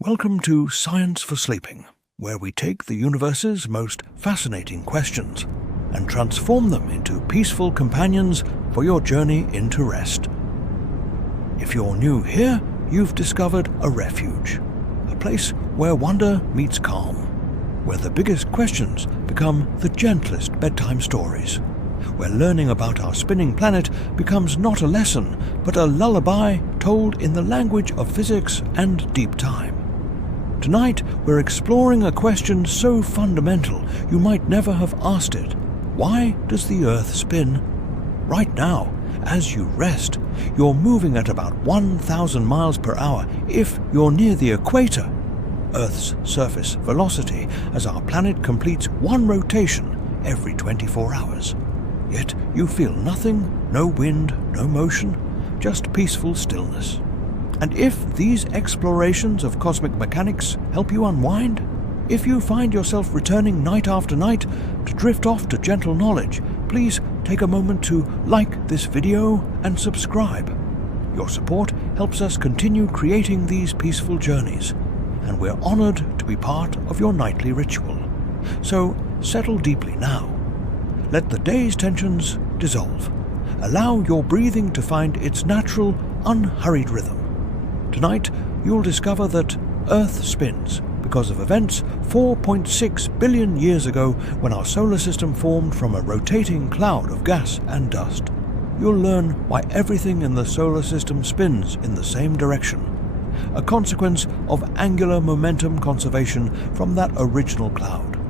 Welcome to Science for Sleeping, where we take the universe's most fascinating questions and transform them into peaceful companions for your journey into rest. If you're new here, you've discovered a refuge, a place where wonder meets calm, where the biggest questions become the gentlest bedtime stories, where learning about our spinning planet becomes not a lesson, but a lullaby told in the language of physics and deep time. Tonight, we're exploring a question so fundamental you might never have asked it. Why does the Earth spin? Right now, as you rest, you're moving at about 1,000 miles per hour if you're near the equator, Earth's surface velocity, as our planet completes one rotation every 24 hours. Yet you feel nothing, no wind, no motion, just peaceful stillness. And if these explorations of cosmic mechanics help you unwind, if you find yourself returning night after night to drift off to gentle knowledge, please take a moment to like this video and subscribe. Your support helps us continue creating these peaceful journeys, and we're honored to be part of your nightly ritual. So settle deeply now. Let the day's tensions dissolve. Allow your breathing to find its natural, unhurried rhythm. Tonight, you'll discover that Earth spins because of events 4.6 billion years ago when our solar system formed from a rotating cloud of gas and dust. You'll learn why everything in the solar system spins in the same direction, a consequence of angular momentum conservation from that original cloud.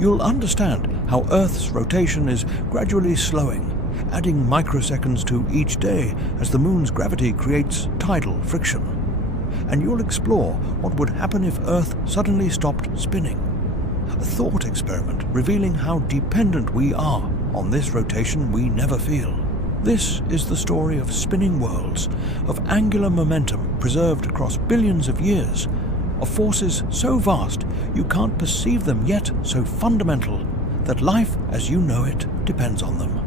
You'll understand how Earth's rotation is gradually slowing, adding microseconds to each day as the moon's gravity creates tidal friction. And you'll explore what would happen if Earth suddenly stopped spinning. A thought experiment revealing how dependent we are on this rotation we never feel. This is the story of spinning worlds, of angular momentum preserved across billions of years, of forces so vast you can't perceive them yet so fundamental that life as you know it depends on them.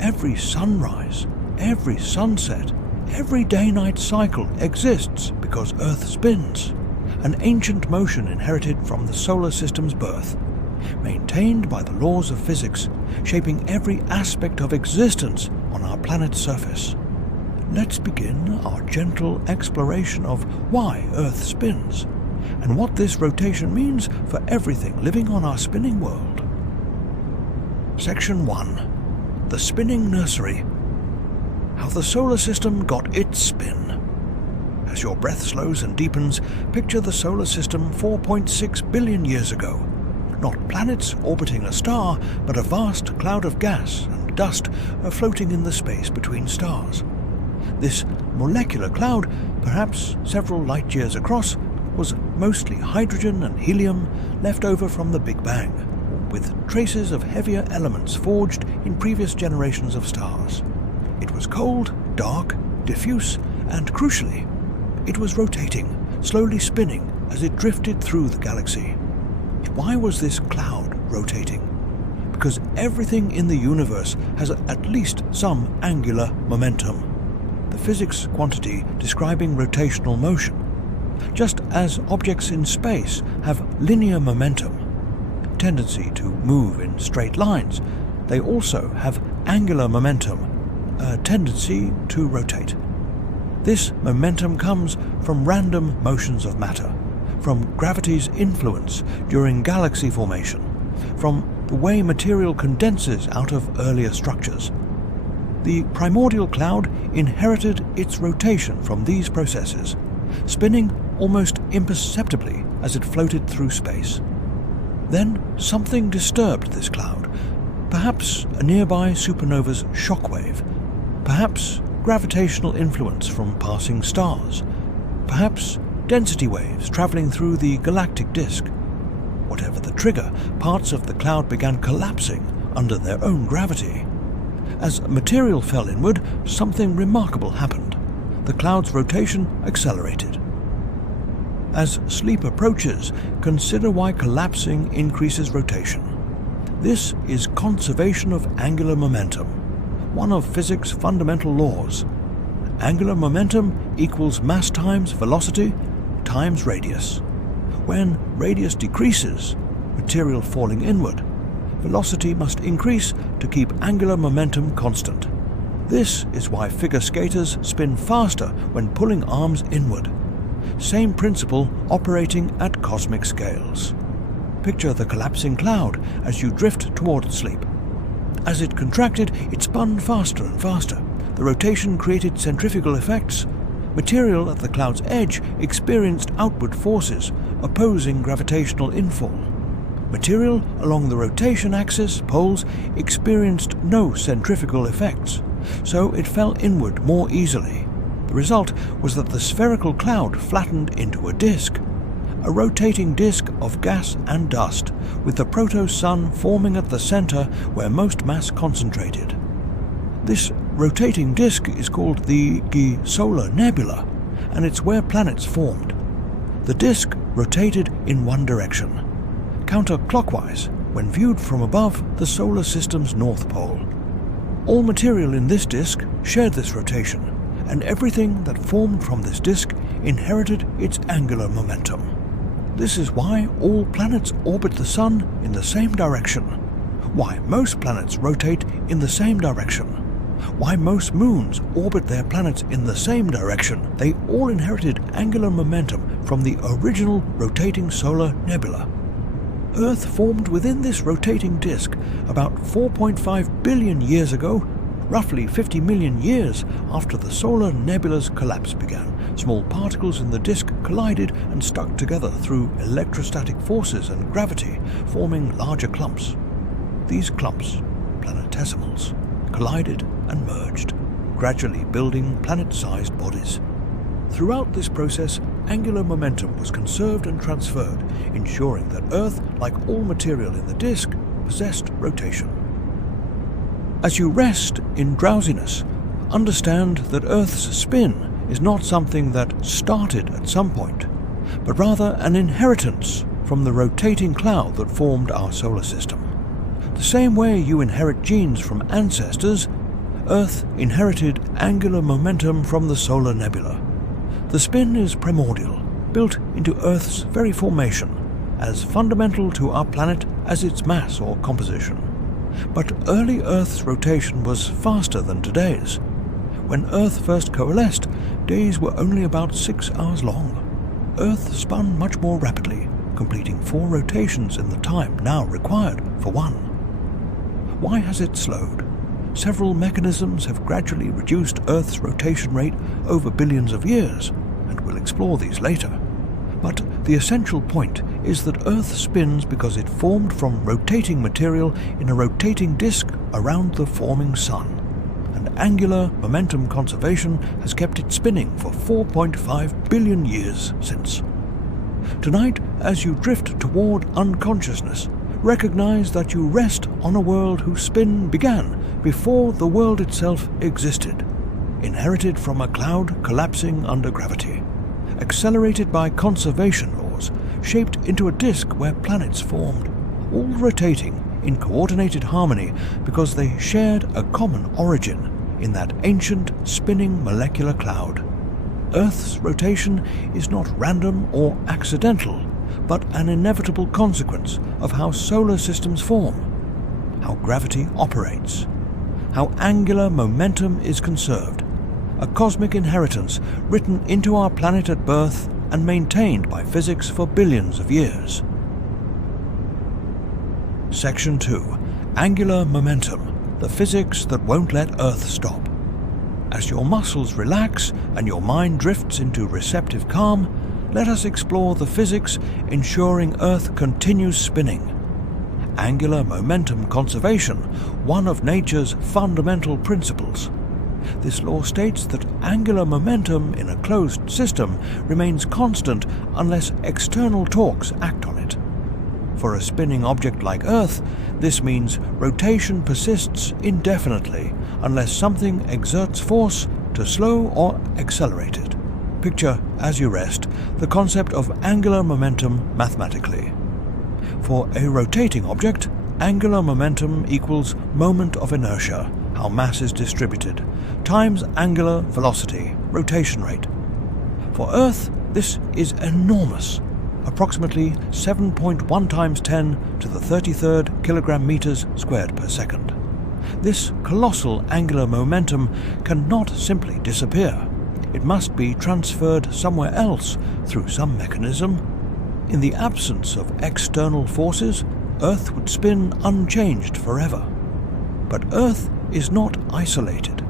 Every sunrise, every sunset, every day-night cycle exists because Earth spins, an ancient motion inherited from the solar system's birth, maintained by the laws of physics, shaping every aspect of existence on our planet's surface. Let's begin our gentle exploration of why Earth spins, and what this rotation means for everything living on our spinning world. Section 1. The Spinning Nursery. How the solar system got its spin. As your breath slows and deepens, picture the solar system 4.6 billion years ago. Not planets orbiting a star, but a vast cloud of gas and dust floating in the space between stars. This molecular cloud, perhaps several light years across, was mostly hydrogen and helium left over from the Big Bang, with traces of heavier elements forged in previous generations of stars. It was cold, dark, diffuse, and crucially, it was rotating, slowly spinning as it drifted through the galaxy. Why was this cloud rotating? Because everything in the universe has at least some angular momentum, the physics quantity describing rotational motion. Just as objects in space have linear momentum, tendency to move in straight lines, they also have angular momentum, a tendency to rotate. This momentum comes from random motions of matter, from gravity's influence during galaxy formation, from the way material condenses out of earlier structures. The primordial cloud inherited its rotation from these processes, spinning almost imperceptibly as it floated through space. Then something disturbed this cloud, perhaps a nearby supernova's shockwave, perhaps gravitational influence from passing stars, perhaps density waves traveling through the galactic disk. Whatever the trigger, parts of the cloud began collapsing under their own gravity. As material fell inward, something remarkable happened. The cloud's rotation accelerated. As sleep approaches, consider why collapsing increases rotation. This is conservation of angular momentum, one of physics' fundamental laws. Angular momentum equals mass times velocity times radius. When radius decreases, material falling inward, velocity must increase to keep angular momentum constant. This is why figure skaters spin faster when pulling arms inward. Same principle operating at cosmic scales. Picture the collapsing cloud as you drift toward sleep. As it contracted, it spun faster and faster. The rotation created centrifugal effects. Material at the cloud's edge experienced outward forces opposing gravitational infall. Material along the rotation axis poles experienced no centrifugal effects, so it fell inward more easily. The result was that the spherical cloud flattened into a disk, a rotating disk of gas and dust, with the proto-sun forming at the center where most mass concentrated. This rotating disk is called the solar nebula, and it's where planets formed. The disk rotated in one direction, counterclockwise when viewed from above the solar system's north pole. All material in this disk shared this rotation, and everything that formed from this disk inherited its angular momentum. This is why all planets orbit the Sun in the same direction, why most planets rotate in the same direction, why most moons orbit their planets in the same direction. They all inherited angular momentum from the original rotating solar nebula. Earth formed within this rotating disk about 4.5 billion years ago, roughly 50 million years after the solar nebula's collapse began. Small particles in the disk collided and stuck together through electrostatic forces and gravity, forming larger clumps. These clumps, planetesimals, collided and merged, gradually building planet-sized bodies. Throughout this process, angular momentum was conserved and transferred, ensuring that Earth, like all material in the disk, possessed rotation. As you rest in drowsiness, understand that Earth's spin is not something that started at some point, but rather an inheritance from the rotating cloud that formed our solar system. The same way you inherit genes from ancestors, Earth inherited angular momentum from the solar nebula. The spin is primordial, built into Earth's very formation, as fundamental to our planet as its mass or composition. But early Earth's rotation was faster than today's. When Earth first coalesced, days were only about 6 hours long. Earth spun much more rapidly, completing 4 rotations in the time now required for one. Why has it slowed? Several mechanisms have gradually reduced Earth's rotation rate over billions of years, and we'll explore these later. But the essential point is that Earth spins because it formed from rotating material in a rotating disk around the forming Sun, and angular momentum conservation has kept it spinning for 4.5 billion years since. Tonight, as you drift toward unconsciousness, recognize that you rest on a world whose spin began before the world itself existed, inherited from a cloud collapsing under gravity, accelerated by conservation laws, shaped into a disk where planets formed, all rotating in coordinated harmony because they shared a common origin in that ancient spinning molecular cloud. Earth's rotation is not random or accidental, but an inevitable consequence of how solar systems form, how gravity operates, how angular momentum is conserved, a cosmic inheritance written into our planet at birth and maintained by physics for billions of years. Section 2. Angular momentum, the physics that won't let Earth stop. As your muscles relax and your mind drifts into receptive calm, let us explore the physics ensuring Earth continues spinning. Angular momentum conservation, one of nature's fundamental principles. This law states that angular momentum in a closed system remains constant unless external torques act on it. For a spinning object like Earth, this means rotation persists indefinitely unless something exerts force to slow or accelerate it. Picture, as you rest, the concept of angular momentum mathematically. For a rotating object, angular momentum equals moment of inertia, how mass is distributed, times angular velocity, rotation rate. For Earth, This is enormous, approximately 7.1 times 10 to the 33rd kilogram meters squared per second. This colossal angular momentum cannot simply disappear. It must be transferred somewhere else through some mechanism. In the absence of external forces, Earth would spin unchanged forever. But Earth is not isolated.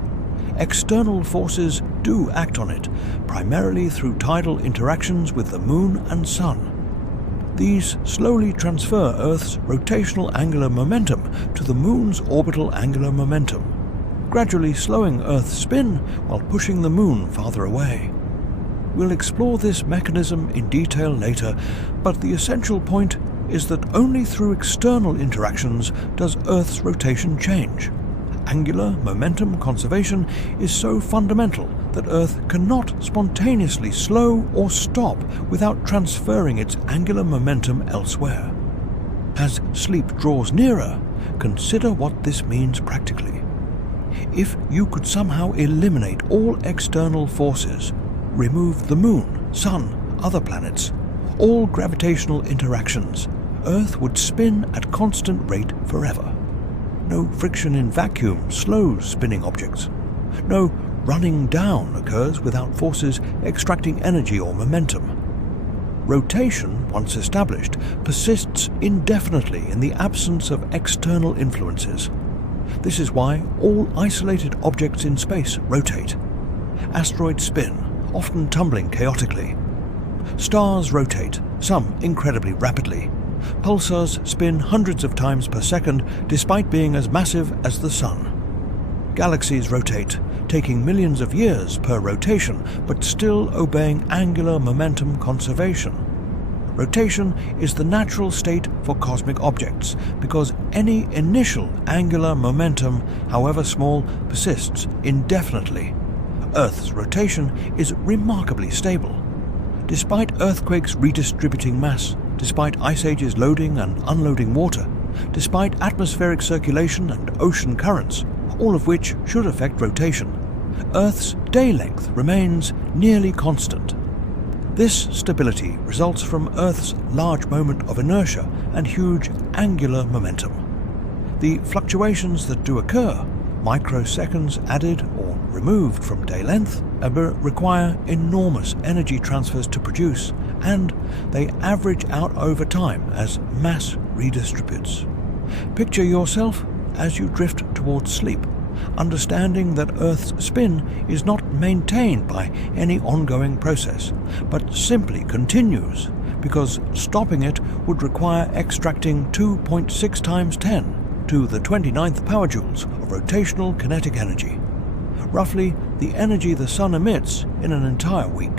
External forces do act on it, primarily through tidal interactions with the Moon and Sun. These slowly transfer Earth's rotational angular momentum to the Moon's orbital angular momentum, gradually slowing Earth's spin while pushing the Moon farther away. We'll explore this mechanism in detail later, but the essential point is that only through external interactions does Earth's rotation change. Angular momentum conservation is so fundamental that Earth cannot spontaneously slow or stop without transferring its angular momentum elsewhere. As sleep draws nearer, consider what this means practically. If you could somehow eliminate all external forces, remove the Moon, Sun, other planets, all gravitational interactions, Earth would spin at constant rate forever. No friction in vacuum slows spinning objects. No running down occurs without forces extracting energy or momentum. Rotation, once established, persists indefinitely in the absence of external influences. This is why all isolated objects in space rotate. Asteroids spin, often tumbling chaotically. Stars rotate, some incredibly rapidly. Pulsars spin hundreds of times per second despite being as massive as the Sun. Galaxies rotate, taking millions of years per rotation, but still obeying angular momentum conservation. Rotation is the natural state for cosmic objects because any initial angular momentum, however small, persists indefinitely. Earth's rotation is remarkably stable. Despite earthquakes redistributing mass, despite ice ages loading and unloading water, despite atmospheric circulation and ocean currents, all of which should affect rotation, Earth's day length remains nearly constant. This stability results from Earth's large moment of inertia and huge angular momentum. The fluctuations that do occur, microseconds added or removed from day length, require enormous energy transfers to produce, and they average out over time as mass redistributes. Picture yourself as you drift towards sleep, understanding that Earth's spin is not maintained by any ongoing process, but simply continues, because stopping it would require extracting 2.6 times 10 to the 29th power joules of rotational kinetic energy, roughly the energy the Sun emits in an entire week.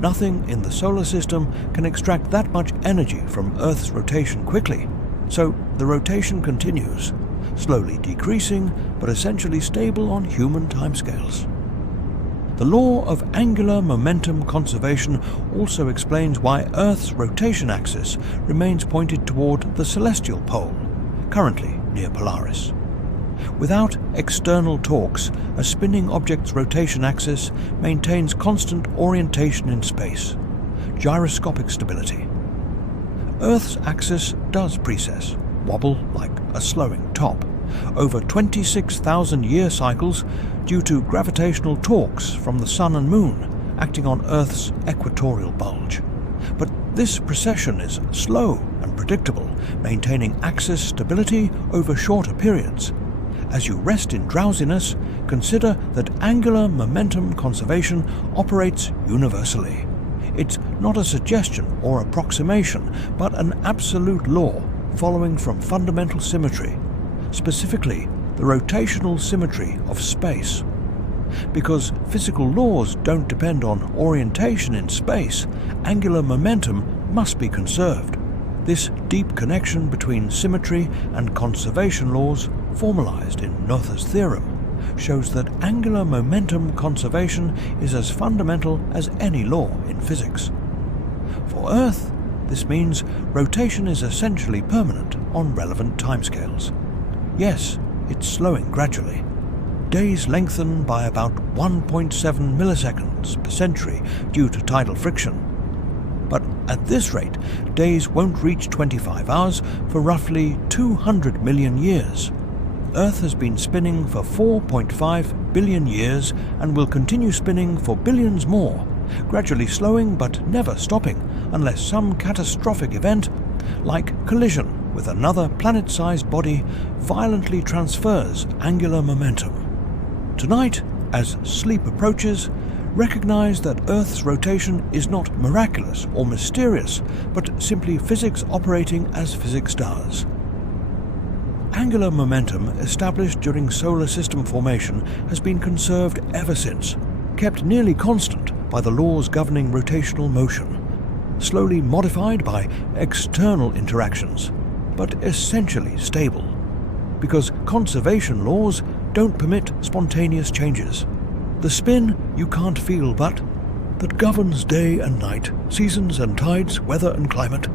Nothing in the solar system can extract that much energy from Earth's rotation quickly, so the rotation continues, slowly decreasing but essentially stable on human timescales. The law of angular momentum conservation also explains why Earth's rotation axis remains pointed toward the celestial pole, currently near Polaris. Without external torques, a spinning object's rotation axis maintains constant orientation in space, gyroscopic stability. Earth's axis does precess, wobble like a slowing top, over 26,000 year cycles due to gravitational torques from the Sun and Moon acting on Earth's equatorial bulge. But this precession is slow and predictable, maintaining axis stability over shorter periods. As you rest in drowsiness, consider that angular momentum conservation operates universally. It's not a suggestion or approximation, but an absolute law following from fundamental symmetry, specifically the rotational symmetry of space. Because physical laws don't depend on orientation in space, angular momentum must be conserved. This deep connection between symmetry and conservation laws, formalized in Noether's theorem, shows that angular momentum conservation is as fundamental as any law in physics. For Earth, this means rotation is essentially permanent on relevant timescales. Yes, it's slowing gradually, days lengthen by about 1.7 milliseconds per century due to tidal friction. But at this rate, days won't reach 25 hours for roughly 200 million years. Earth has been spinning for 4.5 billion years and will continue spinning for billions more, gradually slowing but never stopping unless some catastrophic event, like collision with another planet-sized body, violently transfers angular momentum. Tonight, as sleep approaches, recognize that Earth's rotation is not miraculous or mysterious, but simply physics operating as physics does. Angular momentum established during solar system formation has been conserved ever since, kept nearly constant by the laws governing rotational motion, slowly modified by external interactions, but essentially stable, because conservation laws don't permit spontaneous changes. The spin you can't feel but that governs day and night, seasons and tides, weather and climate.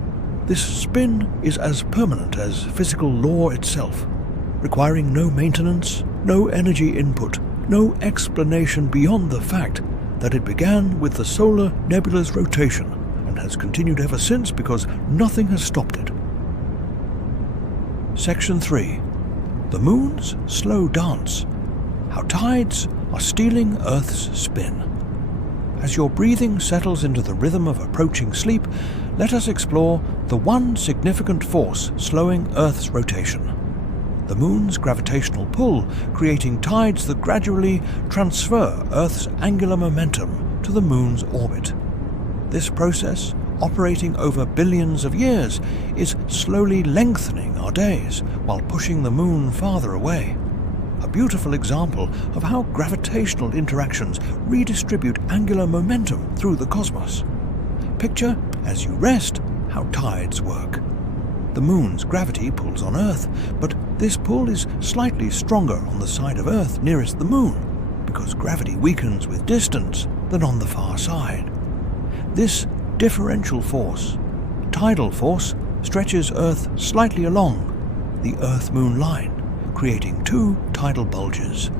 This spin is as permanent as physical law itself, requiring no maintenance, no energy input, no explanation beyond the fact that it began with the solar nebula's rotation and has continued ever since because nothing has stopped it. Section 3. The Moon's Slow Dance. How tides are stealing Earth's spin. As your breathing settles into the rhythm of approaching sleep, let us explore the one significant force slowing Earth's rotation: the Moon's gravitational pull, creating tides that gradually transfer Earth's angular momentum to the Moon's orbit. This process, operating over billions of years, is slowly lengthening our days while pushing the Moon farther away. A beautiful example of how gravitational interactions redistribute angular momentum through the cosmos. Picture, as you rest, how tides work. The Moon's gravity pulls on Earth, but this pull is slightly stronger on the side of Earth nearest the Moon, because gravity weakens with distance than on the far side. This differential force, tidal force, stretches Earth slightly along the Earth-Moon line, creating two tidal bulges,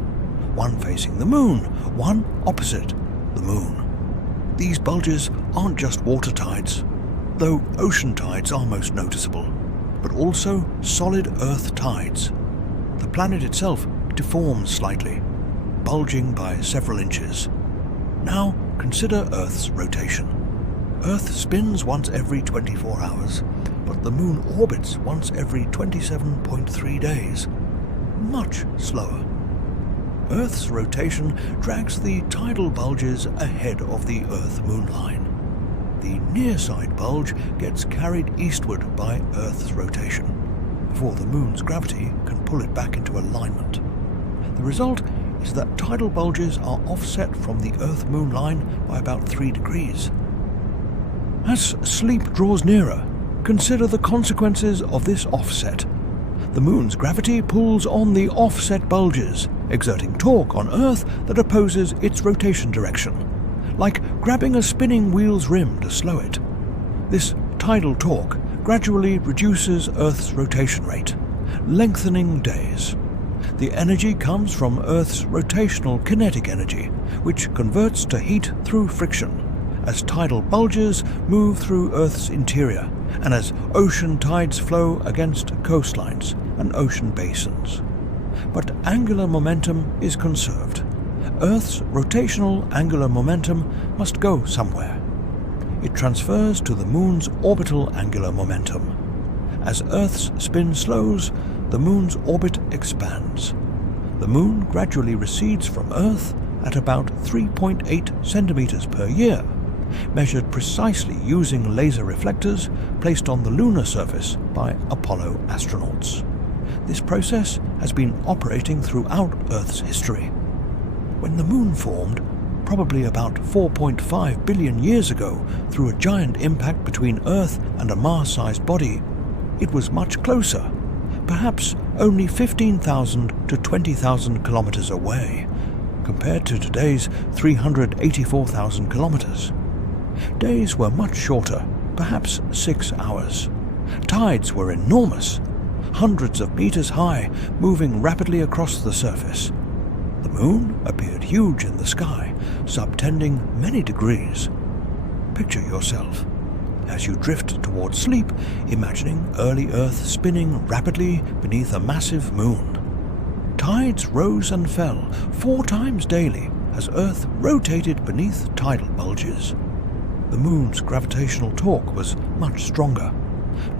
one facing the Moon, one opposite the Moon. These bulges aren't just water tides, though ocean tides are most noticeable, but also solid Earth tides. The planet itself deforms slightly, bulging by several inches. Now consider Earth's rotation. Earth spins once every 24 hours, but the Moon orbits once every 27.3 days. Much slower. Earth's rotation drags the tidal bulges ahead of the Earth-Moon line. The near-side bulge gets carried eastward by Earth's rotation, before the Moon's gravity can pull it back into alignment. The result is that tidal bulges are offset from the Earth-Moon line by about 3 degrees. As sleep draws nearer, consider the consequences of this offset. The Moon's gravity pulls on the offset bulges, exerting torque on Earth that opposes its rotation direction, like grabbing a spinning wheel's rim to slow it. This tidal torque gradually reduces Earth's rotation rate, lengthening days. The energy comes from Earth's rotational kinetic energy, which converts to heat through friction, as tidal bulges move through Earth's interior, and as ocean tides flow against coastlines and ocean basins. But angular momentum is conserved. Earth's rotational angular momentum must go somewhere. It transfers to the Moon's orbital angular momentum. As Earth's spin slows, the Moon's orbit expands. The Moon gradually recedes from Earth at about 3.8 centimeters per year, measured precisely using laser reflectors placed on the lunar surface by Apollo astronauts. This process has been operating throughout Earth's history. When the Moon formed, probably about 4.5 billion years ago through a giant impact between Earth and a Mars-sized body, it was much closer, perhaps only 15,000 to 20,000 kilometers away, compared to today's 384,000 kilometers. Days were much shorter, perhaps 6 hours. Tides were enormous, hundreds of meters high, moving rapidly across the surface. The moon appeared huge in the sky, subtending many degrees. Picture yourself, as you drift towards sleep, imagining early Earth spinning rapidly beneath a massive moon. Tides rose and fell 4 times daily as Earth rotated beneath tidal bulges. The moon's gravitational torque was much stronger.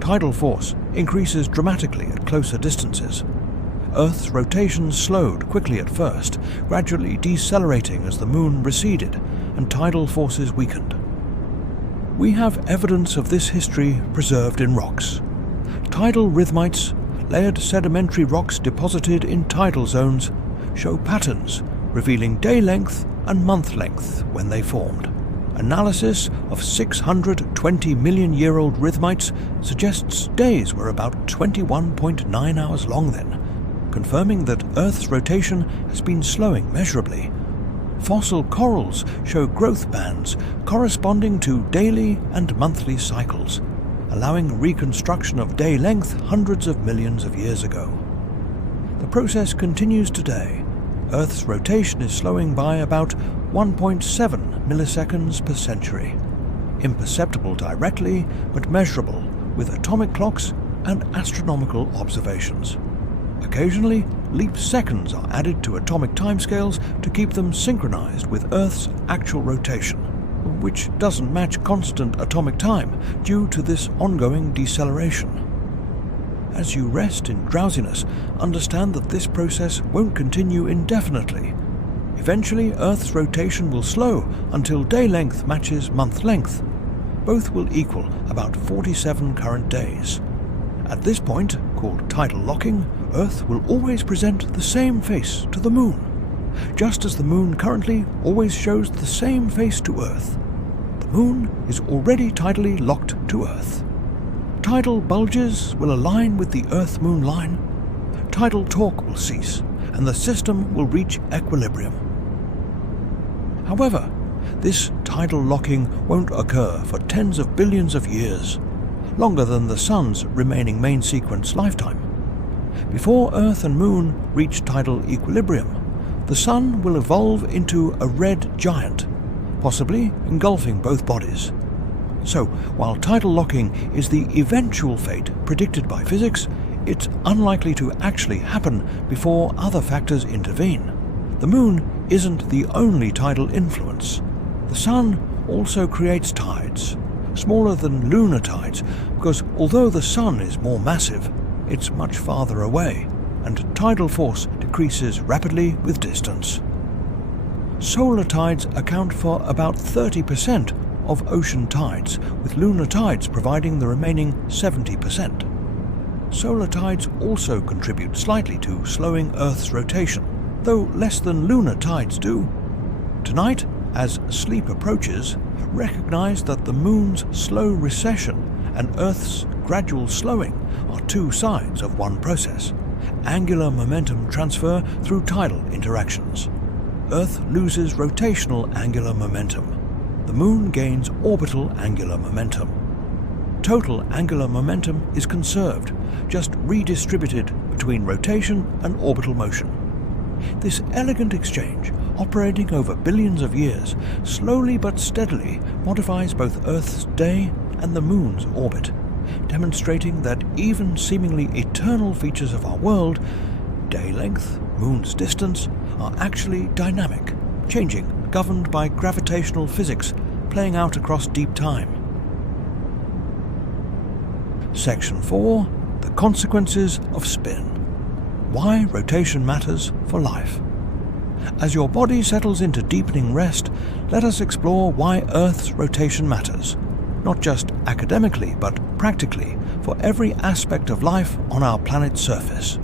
Tidal force increases dramatically at closer distances. Earth's rotation slowed quickly at first, gradually decelerating as the moon receded and tidal forces weakened. We have evidence of this history preserved in rocks. Tidal rhythmites, layered sedimentary rocks deposited in tidal zones, show patterns revealing day length and month length when they formed. Analysis of 620 million-year-old rhythmites suggests days were about 21.9 hours long then, confirming that Earth's rotation has been slowing measurably. Fossil corals show growth bands corresponding to daily and monthly cycles, allowing reconstruction of day length hundreds of millions of years ago. The process continues today. Earth's rotation is slowing by about 1.7 milliseconds per century, imperceptible directly but measurable with atomic clocks and astronomical observations. Occasionally, leap seconds are added to atomic timescales to keep them synchronized with Earth's actual rotation, which doesn't match constant atomic time due to this ongoing deceleration. As you rest in drowsiness, understand that this process won't continue indefinitely. Eventually, Earth's rotation will slow until day length matches month length. Both will equal about 47 current days. At this point, called tidal locking, Earth will always present the same face to the moon, just as the moon currently always shows the same face to Earth. The moon is already tidally locked to Earth. Tidal bulges will align with the Earth-Moon line. Tidal torque will cease, and the system will reach equilibrium. However, this tidal locking won't occur for tens of billions of years, longer than the Sun's remaining main sequence lifetime. Before Earth and Moon reach tidal equilibrium, the Sun will evolve into a red giant, possibly engulfing both bodies. So, while tidal locking is the eventual fate predicted by physics, it's unlikely to actually happen before other factors intervene. The Moon isn't the only tidal influence. The Sun also creates tides, smaller than lunar tides, because although the Sun is more massive, it's much farther away, and tidal force decreases rapidly with distance. Solar tides account for about 30% of ocean tides, with lunar tides providing the remaining 70%. Solar tides also contribute slightly to slowing Earth's rotation, though less than lunar tides do. Tonight, as sleep approaches, recognize that the Moon's slow recession and Earth's gradual slowing are two sides of one process: angular momentum transfer through tidal interactions. Earth loses rotational angular momentum. The Moon gains orbital angular momentum. Total angular momentum is conserved, just redistributed between rotation and orbital motion. This elegant exchange, operating over billions of years, slowly but steadily modifies both Earth's day and the Moon's orbit, demonstrating that even seemingly eternal features of our world, day length, Moon's distance, are actually dynamic, changing, governed by gravitational physics, playing out across deep time. Section 4. The consequences of spin. Why rotation matters for life. As your body settles into deepening rest, let us explore why Earth's rotation matters, not just academically but practically, for every aspect of life on our planet's surface.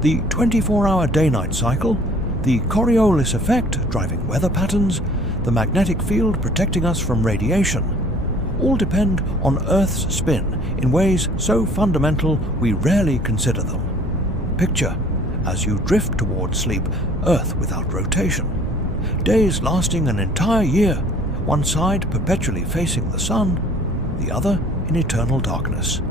The 24-hour day-night cycle, the Coriolis effect driving weather patterns, the magnetic field protecting us from radiation, all depend on Earth's spin in ways so fundamental we rarely consider them. Picture, as you drift towards sleep, Earth without rotation. Days lasting an entire year, one side perpetually facing the Sun, the other in eternal darkness.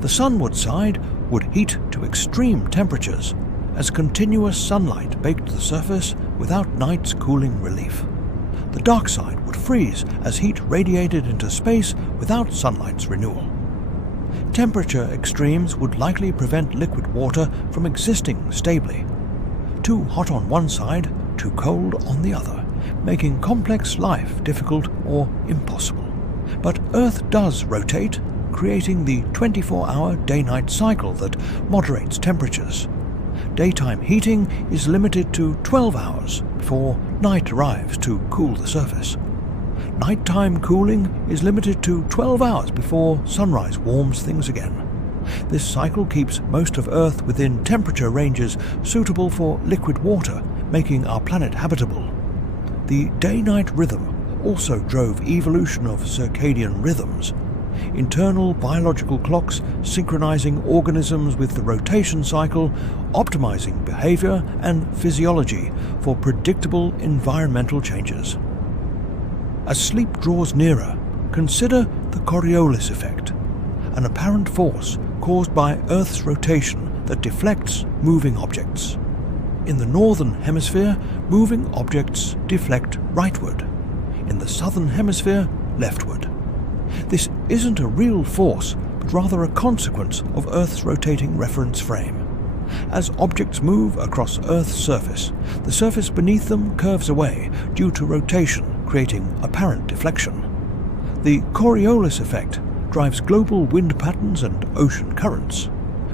The sunward side would heat to extreme temperatures, as continuous sunlight baked the surface without night's cooling relief. The dark side would freeze as heat radiated into space without sunlight's renewal. Temperature extremes would likely prevent liquid water from existing stably. Too hot on one side, too cold on the other, making complex life difficult or impossible. But Earth does rotate, creating the 24-hour day-night cycle that moderates temperatures. Daytime heating is limited to 12 hours before night arrives to cool the surface. Nighttime cooling is limited to 12 hours before sunrise warms things again. This cycle keeps most of Earth within temperature ranges suitable for liquid water, making our planet habitable. The day-night rhythm also drove evolution of circadian rhythms, internal biological clocks synchronizing organisms with the rotation cycle, optimizing behavior and physiology for predictable environmental changes. As sleep draws nearer, consider the Coriolis effect, an apparent force caused by Earth's rotation that deflects moving objects. In the northern hemisphere, moving objects deflect rightward. In the southern hemisphere, leftward. This isn't a real force, but rather a consequence of Earth's rotating reference frame. As objects move across Earth's surface, the surface beneath them curves away due to rotation, creating apparent deflection. The Coriolis effect drives global wind patterns and ocean currents.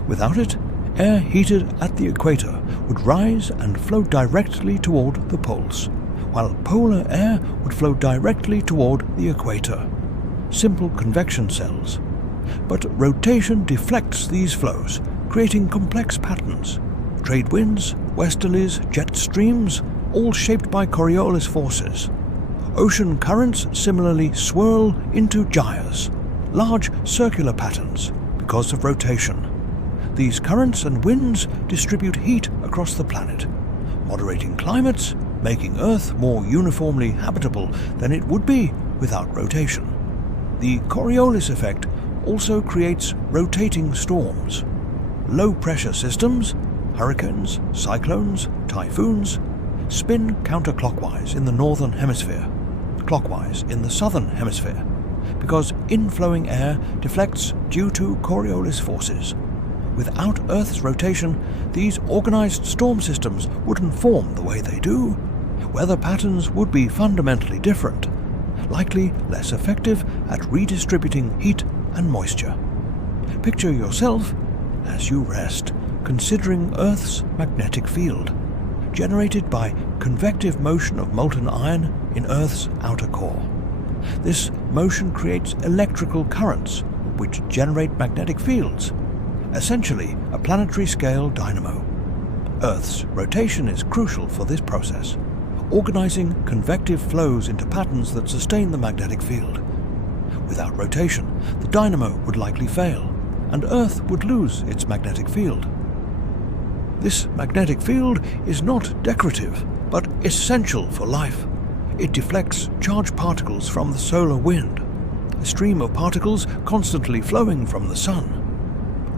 Without it, air heated at the equator would rise and flow directly toward the poles, while polar air would flow directly toward the equator. Simple convection cells. But rotation deflects these flows, creating complex patterns. Trade winds, westerlies, jet streams, all shaped by Coriolis forces. Ocean currents similarly swirl into gyres, large circular patterns, because of rotation. These currents and winds distribute heat across the planet, moderating climates, making Earth more uniformly habitable than it would be without rotation. The Coriolis effect also creates rotating storms. Low-pressure systems, hurricanes, cyclones, typhoons, spin counterclockwise in the northern hemisphere, clockwise in the southern hemisphere, because inflowing air deflects due to Coriolis forces. Without Earth's rotation, these organized storm systems wouldn't form the way they do. Weather patterns would be fundamentally different, likely less effective at redistributing heat and moisture. Picture yourself, as you rest, considering Earth's magnetic field, generated by convective motion of molten iron in Earth's outer core. This motion creates electrical currents, which generate magnetic fields, essentially a planetary-scale dynamo. Earth's rotation is crucial for this process, organizing convective flows into patterns that sustain the magnetic field. Without rotation, the dynamo would likely fail, and Earth would lose its magnetic field. This magnetic field is not decorative, but essential for life. It deflects charged particles from the solar wind, a stream of particles constantly flowing from the sun.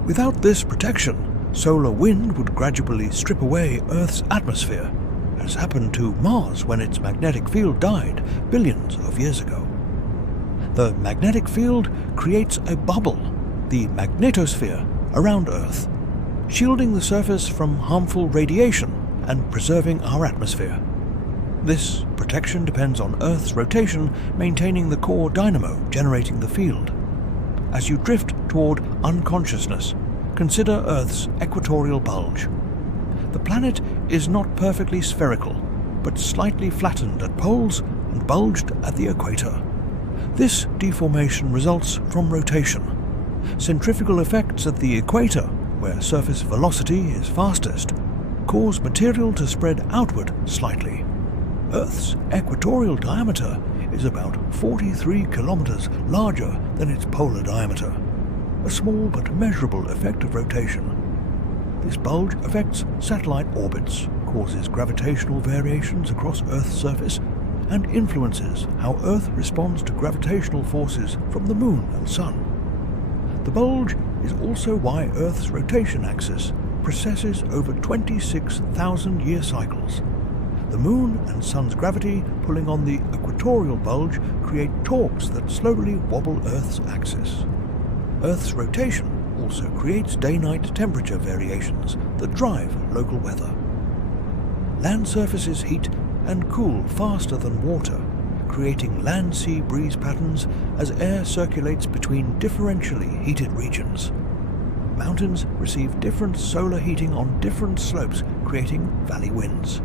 Without this protection, solar wind would gradually strip away Earth's atmosphere, as happened to Mars when its magnetic field died billions of years ago. The magnetic field creates a bubble, the magnetosphere, around Earth, shielding the surface from harmful radiation and preserving our atmosphere. This protection depends on Earth's rotation maintaining the core dynamo generating the field. As you drift toward unconsciousness, consider Earth's equatorial bulge. The planet is not perfectly spherical, but slightly flattened at poles and bulged at the equator. This deformation results from rotation. Centrifugal effects at the equator, where surface velocity is fastest, cause material to spread outward slightly. Earth's equatorial diameter is about 43 kilometers larger than its polar diameter, a small but measurable effect of rotation. This bulge affects satellite orbits, causes gravitational variations across Earth's surface, and influences how Earth responds to gravitational forces from the Moon and Sun. The bulge is also why Earth's rotation axis processes over 26,000-year cycles. The Moon and Sun's gravity pulling on the equatorial bulge create torques that slowly wobble Earth's axis. Earth's rotation also creates day-night temperature variations that drive local weather. Land surfaces heat and cool faster than water, creating land-sea breeze patterns as air circulates between differentially heated regions. Mountains receive different solar heating on different slopes, creating valley winds.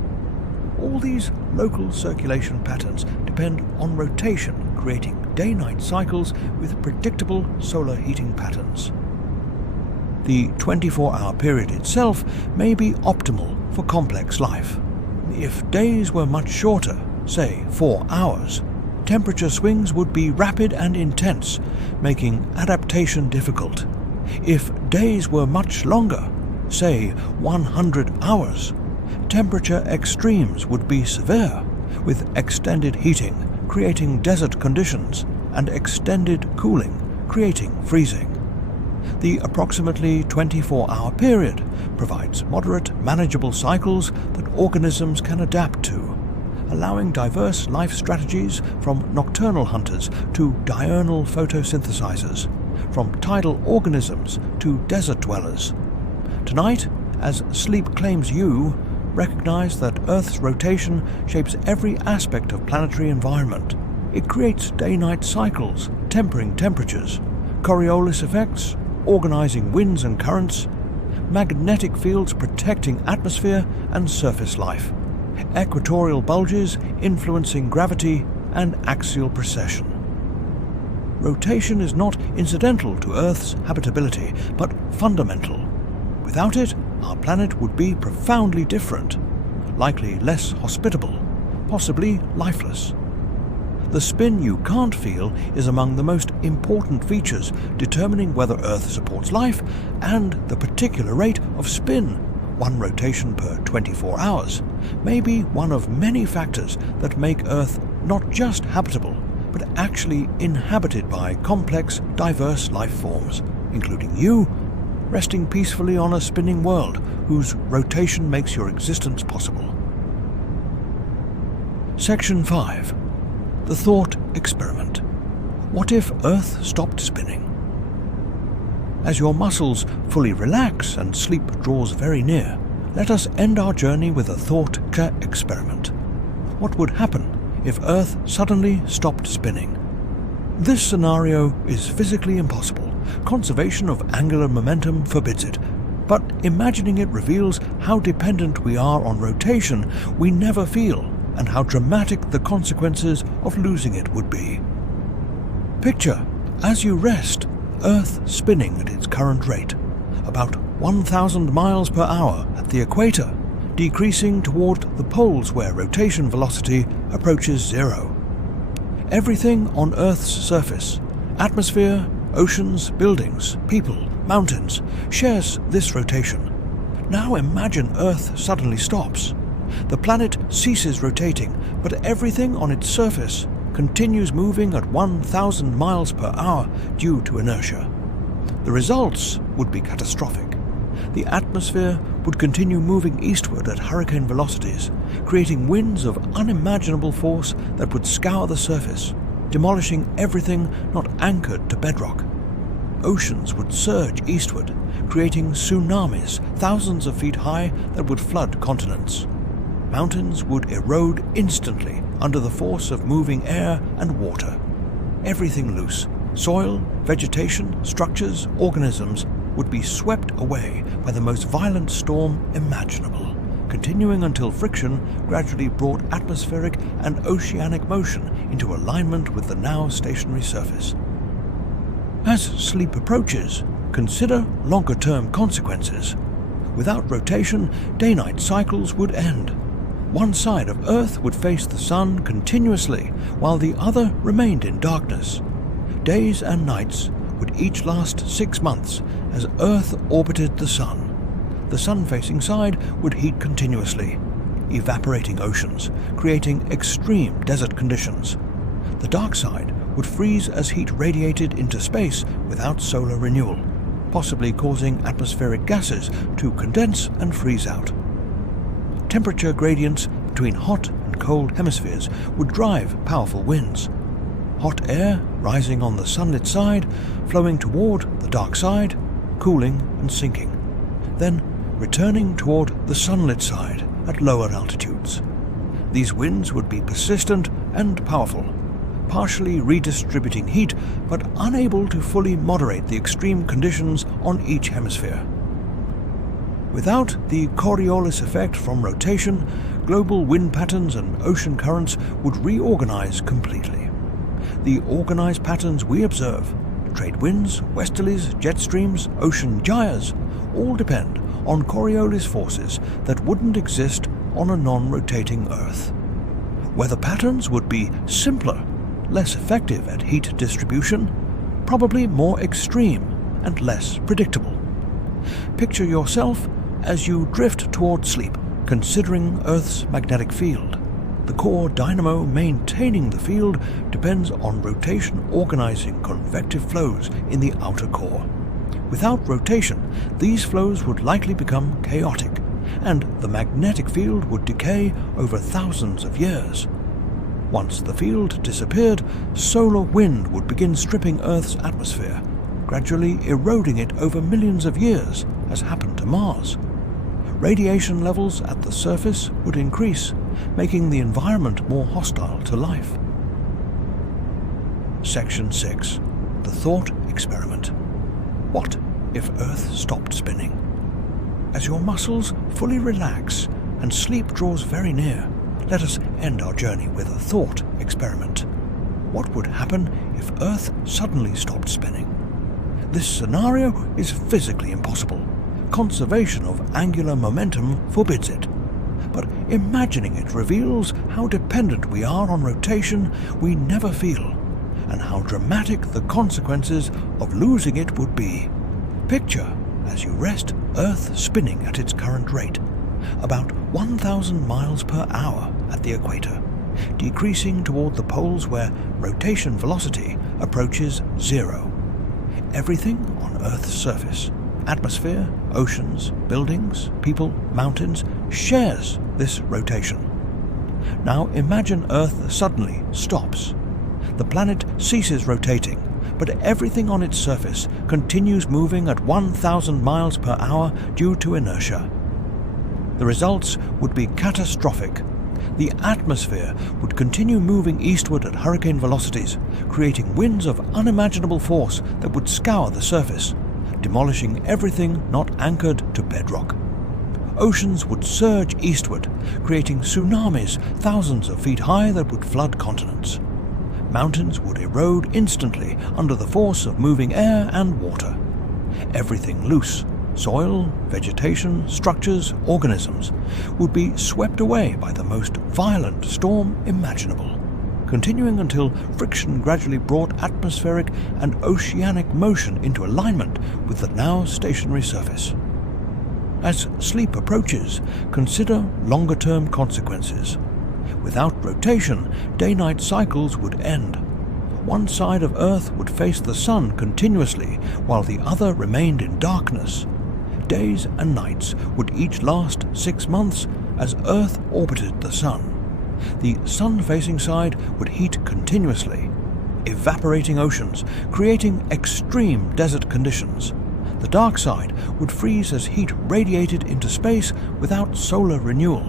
All these local circulation patterns depend on rotation, creating day-night cycles with predictable solar heating patterns. The 24-hour period itself may be optimal for complex life. If days were much shorter, say 4 hours, temperature swings would be rapid and intense, making adaptation difficult. If days were much longer, say 100 hours, temperature extremes would be severe, with extended heating creating desert conditions and extended cooling creating freezing. The approximately 24-hour period provides moderate, manageable cycles that organisms can adapt to, allowing diverse life strategies from nocturnal hunters to diurnal photosynthesizers, from tidal organisms to desert dwellers. Tonight, as sleep claims you, recognize that Earth's rotation shapes every aspect of planetary environment. It creates day-night cycles, tempering temperatures, Coriolis effects, organizing winds and currents, magnetic fields protecting atmosphere and surface life, equatorial bulges influencing gravity and axial precession. Rotation is not incidental to Earth's habitability, but fundamental. Without it, our planet would be profoundly different, likely less hospitable, possibly lifeless. The spin you can't feel is among the most important features determining whether Earth supports life, and the particular rate of spin, 1 rotation per 24 hours, may be one of many factors that make Earth not just habitable, but actually inhabited by complex, diverse life forms, including you, resting peacefully on a spinning world whose rotation makes your existence possible. Section 5. The Thought Experiment. What if Earth stopped spinning? As your muscles fully relax and sleep draws very near, let us end our journey with a thought experiment. What would happen if Earth suddenly stopped spinning? This scenario is physically impossible. Conservation of angular momentum forbids it. But imagining it reveals how dependent we are on rotation we never feel, and how dramatic the consequences of losing it would be. Picture, as you rest, Earth spinning at its current rate, about 1,000 miles per hour at the equator, decreasing toward the poles where rotation velocity approaches zero. Everything on Earth's surface, atmosphere, oceans, buildings, people, mountains, shares this rotation. Now imagine Earth suddenly stops. The planet ceases rotating, but everything on its surface continues moving at 1,000 miles per hour due to inertia. The results would be catastrophic. The atmosphere would continue moving eastward at hurricane velocities, creating winds of unimaginable force that would scour the surface, demolishing everything not anchored to bedrock. Oceans would surge eastward, creating tsunamis thousands of feet high that would flood continents. Mountains would erode instantly under the force of moving air and water. Everything loose, soil, vegetation, structures, organisms, would be swept away by the most violent storm imaginable, continuing until friction gradually brought atmospheric and oceanic motion into alignment with the now stationary surface. As sleep approaches, consider longer-term consequences. Without rotation, day-night cycles would end. One side of Earth would face the sun continuously, while the other remained in darkness. Days and nights would each last 6 months as Earth orbited the sun. The sun-facing side would heat continuously, evaporating oceans, creating extreme desert conditions. The dark side would freeze as heat radiated into space without solar renewal, possibly causing atmospheric gases to condense and freeze out. Temperature gradients between hot and cold hemispheres would drive powerful winds. Hot air rising on the sunlit side, flowing toward the dark side, cooling and sinking, then returning toward the sunlit side at lower altitudes. These winds would be persistent and powerful, partially redistributing heat but unable to fully moderate the extreme conditions on each hemisphere. Without the Coriolis effect from rotation, global wind patterns and ocean currents would reorganize completely. The organized patterns we observe, trade winds, westerlies, jet streams, ocean gyres, all depend on Coriolis forces that wouldn't exist on a non-rotating Earth. Weather patterns would be simpler, less effective at heat distribution, probably more extreme and less predictable. Picture yourself as you drift toward sleep, considering Earth's magnetic field. The core dynamo maintaining the field depends on rotation organizing convective flows in the outer core. Without rotation, these flows would likely become chaotic, and the magnetic field would decay over thousands of years. Once the field disappeared, solar wind would begin stripping Earth's atmosphere, gradually eroding it over millions of years, as happened to Mars. Radiation levels at the surface would increase, making the environment more hostile to life. Section 6. The Thought Experiment. What if Earth stopped spinning? As your muscles fully relax and sleep draws very near, let us end our journey with a thought experiment. What would happen if Earth suddenly stopped spinning? This scenario is physically impossible. Conservation of angular momentum forbids it. But imagining it reveals how dependent we are on rotation we never feel, and how dramatic the consequences of losing it would be. Picture, as you rest, Earth spinning at its current rate, about 1,000 miles per hour at the equator, decreasing toward the poles where rotation velocity approaches zero. Everything on Earth's surface, atmosphere, oceans, buildings, people, mountains, shares this rotation. Now imagine Earth suddenly stops. The planet ceases rotating, but everything on its surface continues moving at 1,000 miles per hour due to inertia. The results would be catastrophic. The atmosphere would continue moving eastward at hurricane velocities, creating winds of unimaginable force that would scour the surface, demolishing everything not anchored to bedrock. Oceans would surge eastward, creating tsunamis thousands of feet high that would flood continents. Mountains would erode instantly under the force of moving air and water. Everything loose, soil, vegetation, structures, organisms, would be swept away by the most violent storm imaginable, continuing until friction gradually brought atmospheric and oceanic motion into alignment with the now stationary surface. As sleep approaches, consider longer-term consequences. Without rotation, day-night cycles would end. One side of Earth would face the sun continuously, while the other remained in darkness. Days and nights would each last 6 months as Earth orbited the sun. The sun-facing side would heat continuously, evaporating oceans, creating extreme desert conditions. The dark side would freeze as heat radiated into space without solar renewal,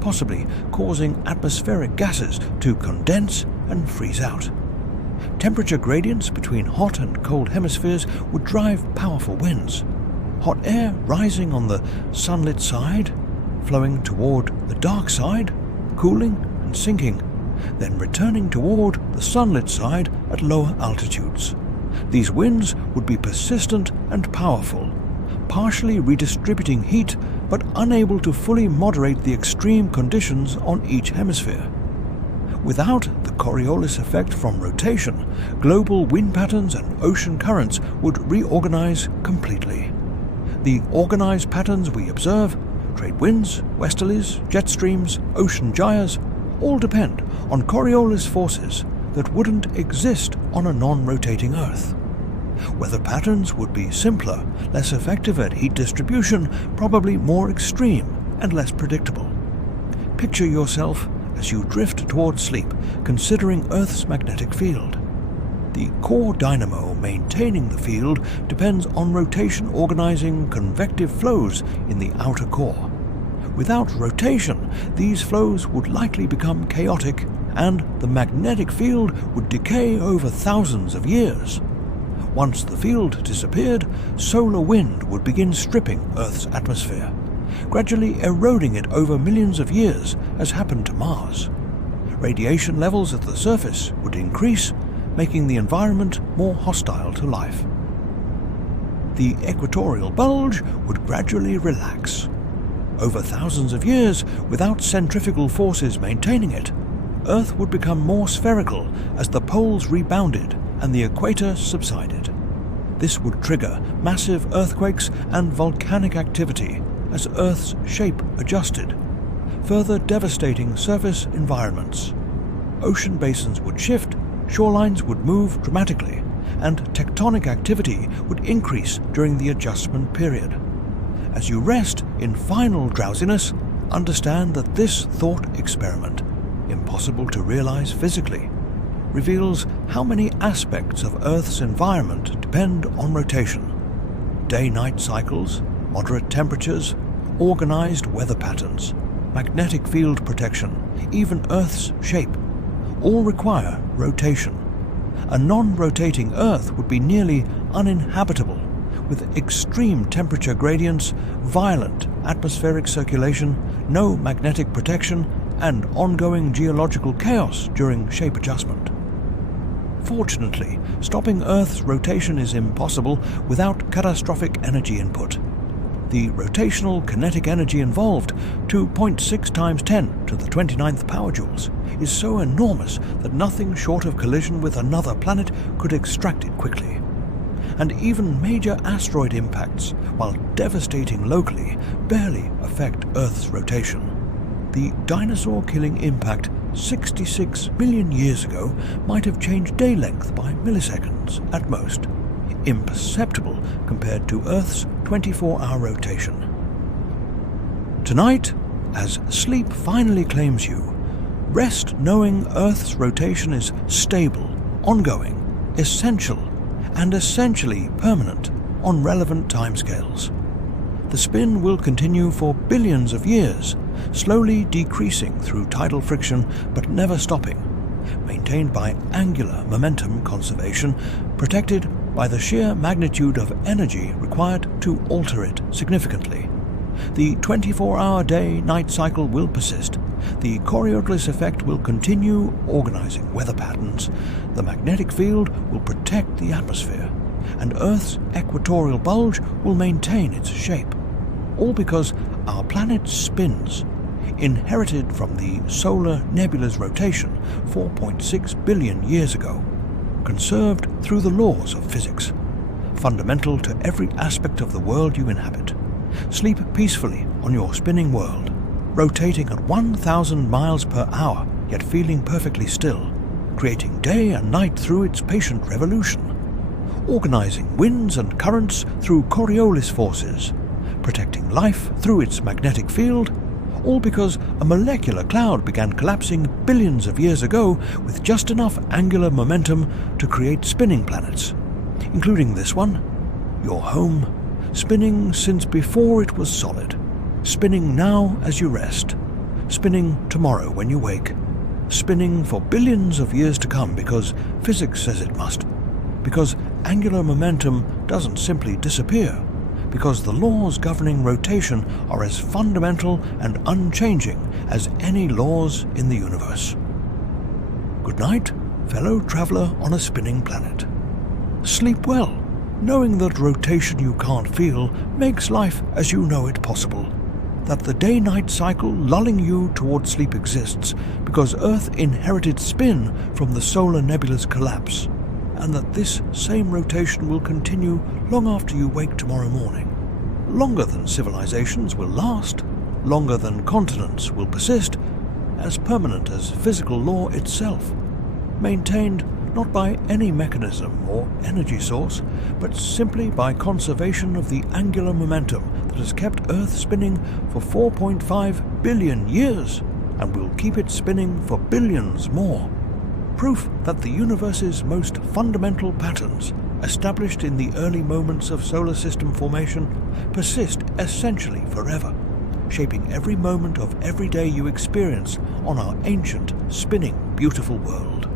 possibly causing atmospheric gases to condense and freeze out. Temperature gradients between hot and cold hemispheres would drive powerful winds. Hot air rising on the sunlit side, flowing toward the dark side, cooling and sinking, then returning toward the sunlit side at lower altitudes. These winds would be persistent and powerful, partially redistributing heat but unable to fully moderate the extreme conditions on each hemisphere. Without the Coriolis effect from rotation, global wind patterns and ocean currents would reorganize completely. The organized patterns we observe, trade winds, westerlies, jet streams, ocean gyres, all depend on Coriolis forces that wouldn't exist on a non-rotating Earth. Weather patterns would be simpler, less effective at heat distribution, probably more extreme and less predictable. Picture yourself as you drift towards sleep, considering Earth's magnetic field. The core dynamo maintaining the field depends on rotation organizing convective flows in the outer core. Without rotation, these flows would likely become chaotic, and the magnetic field would decay over thousands of years. Once the field disappeared, solar wind would begin stripping Earth's atmosphere, gradually eroding it over millions of years, as happened to Mars. Radiation levels at the surface would increase, making the environment more hostile to life. The equatorial bulge would gradually relax. Over thousands of years, without centrifugal forces maintaining it, Earth would become more spherical as the poles rebounded and the equator subsided. This would trigger massive earthquakes and volcanic activity as Earth's shape adjusted, further devastating surface environments. Ocean basins would shift, shorelines would move dramatically, and tectonic activity would increase during the adjustment period. As you rest in final drowsiness, understand that this thought experiment, impossible to realize physically, reveals how many aspects of Earth's environment depend on rotation. Day-night cycles, moderate temperatures, organized weather patterns, magnetic field protection, even Earth's shape, all require rotation. A non-rotating Earth would be nearly uninhabitable, with extreme temperature gradients, violent atmospheric circulation, no magnetic protection, and ongoing geological chaos during shape adjustment. Fortunately, stopping Earth's rotation is impossible without catastrophic energy input. The rotational kinetic energy involved, 2.6 times 10 to the 29th power joules, is so enormous that nothing short of collision with another planet could extract it quickly. And even major asteroid impacts, while devastating locally, barely affect Earth's rotation. The dinosaur-killing impact 66 million years ago might have changed day length by milliseconds at most, imperceptible compared to Earth's 24-hour rotation. Tonight, as sleep finally claims you, rest knowing Earth's rotation is stable, ongoing, essential, and essentially permanent on relevant timescales. The spin will continue for billions of years, slowly decreasing through tidal friction but never stopping, maintained by angular momentum conservation, protected by the sheer magnitude of energy required to alter it significantly. The 24-hour day-night cycle will persist. The Coriolis effect will continue organizing weather patterns. The magnetic field will protect the atmosphere, and Earth's equatorial bulge will maintain its shape. All because our planet spins, inherited from the solar nebula's rotation 4.6 billion years ago, conserved through the laws of physics, fundamental to every aspect of the world you inhabit. Sleep peacefully on your spinning world, rotating at 1,000 miles per hour, yet feeling perfectly still, creating day and night through its patient revolution, organizing winds and currents through Coriolis forces, protecting life through its magnetic field, all because a molecular cloud began collapsing billions of years ago with just enough angular momentum to create spinning planets, including this one, your home, spinning since before it was solid, spinning now as you rest, spinning tomorrow when you wake, spinning for billions of years to come because physics says it must, because angular momentum doesn't simply disappear, because the laws governing rotation are as fundamental and unchanging as any laws in the universe. Good night, fellow traveler on a spinning planet. Sleep well, knowing that rotation you can't feel makes life as you know it possible, that the day-night cycle lulling you towards sleep exists because Earth inherited spin from the solar nebula's collapse, and that this same rotation will continue long after you wake tomorrow morning. Longer than civilizations will last, longer than continents will persist, as permanent as physical law itself, maintained not by any mechanism or energy source, but simply by conservation of the angular momentum that has kept Earth spinning for 4.5 billion years, and will keep it spinning for billions more. Proof that the universe's most fundamental patterns, established in the early moments of solar system formation, persist essentially forever, shaping every moment of every day you experience on our ancient, spinning, beautiful world.